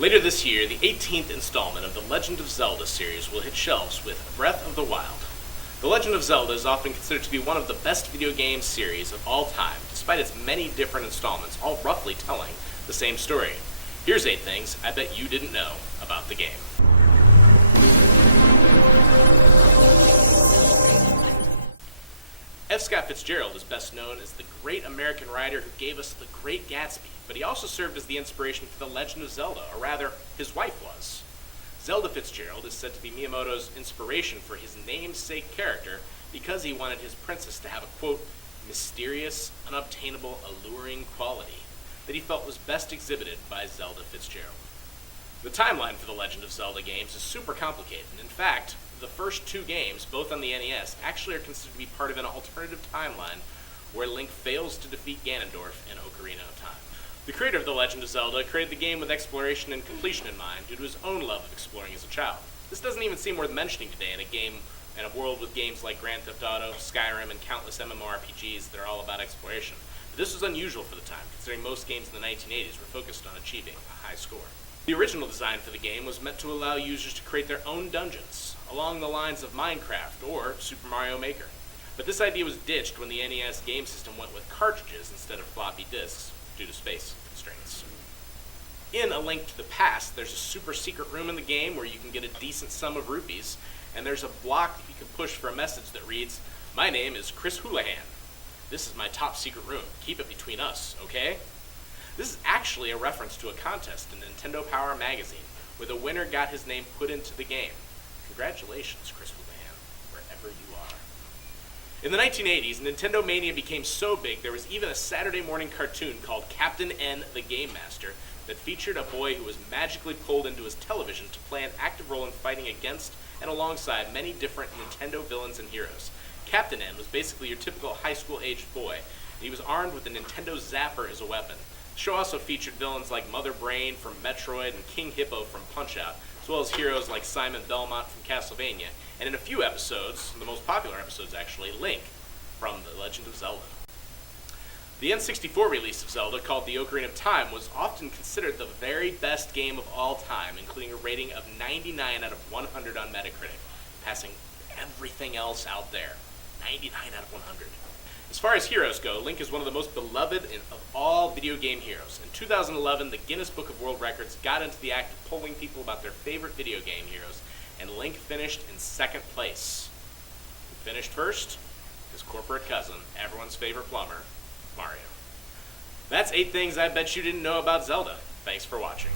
Later this year, the 18th installment of the Legend of Zelda series will hit shelves with Breath of the Wild. The Legend of Zelda is often considered to be one of the best video game series of all time, despite its many different installments, all roughly telling the same story. Here's 8 things I bet you didn't know about the game. F. Scott Fitzgerald is best known as the great American writer who gave us The Great Gatsby, but he also served as the inspiration for The Legend of Zelda, or rather, his wife was. Zelda Fitzgerald is said to be Miyamoto's inspiration for his namesake character because he wanted his princess to have a, quote, mysterious, unobtainable, alluring quality that he felt was best exhibited by Zelda Fitzgerald. The timeline for the Legend of Zelda games is super complicated. In fact, the first 2 games, both on the NES, actually are considered to be part of an alternative timeline where Link fails to defeat Ganondorf in Ocarina of Time. The creator of The Legend of Zelda created the game with exploration and completion in mind due to his own love of exploring as a child. This doesn't even seem worth mentioning today in a world with games like Grand Theft Auto, Skyrim, and countless MMORPGs that are all about exploration. But this was unusual for the time, considering most games in the 1980s were focused on achieving a high score. The original design for the game was meant to allow users to create their own dungeons, along the lines of Minecraft or Super Mario Maker. But this idea was ditched when the NES game system went with cartridges instead of floppy disks due to space constraints. In A Link to the Past, there's a super secret room in the game where you can get a decent sum of rupees, and there's a block that you can push for a message that reads, "My name is Chris Houlihan. This is my top secret room. Keep it between us, okay?" This is actually a reference to a contest in Nintendo Power magazine, where the winner got his name put into the game. Congratulations, Chris Houlihan, wherever you are. In the 1980s, Nintendo Mania became so big there was even a Saturday morning cartoon called Captain N the Game Master that featured a boy who was magically pulled into his television to play an active role in fighting against and alongside many different Nintendo villains and heroes. Captain N was basically your typical high school-aged boy, and he was armed with a Nintendo Zapper as a weapon. The show also featured villains like Mother Brain from Metroid and King Hippo from Punch-Out!, as well as heroes like Simon Belmont from Castlevania, and in a few episodes, the most popular episodes actually, Link from The Legend of Zelda. The N64 release of Zelda, called the Ocarina of Time, was often considered the very best game of all time, including a rating of 99 out of 100 on Metacritic, passing everything else out there. 99 out of 100. As far as heroes go, Link is one of the most beloved of all video game heroes. In 2011, the Guinness Book of World Records got into the act of polling people about their favorite video game heroes, and Link finished in 2nd place. Who finished first? His corporate cousin, everyone's favorite plumber, Mario. That's 8 things I bet you didn't know about Zelda. Thanks for watching.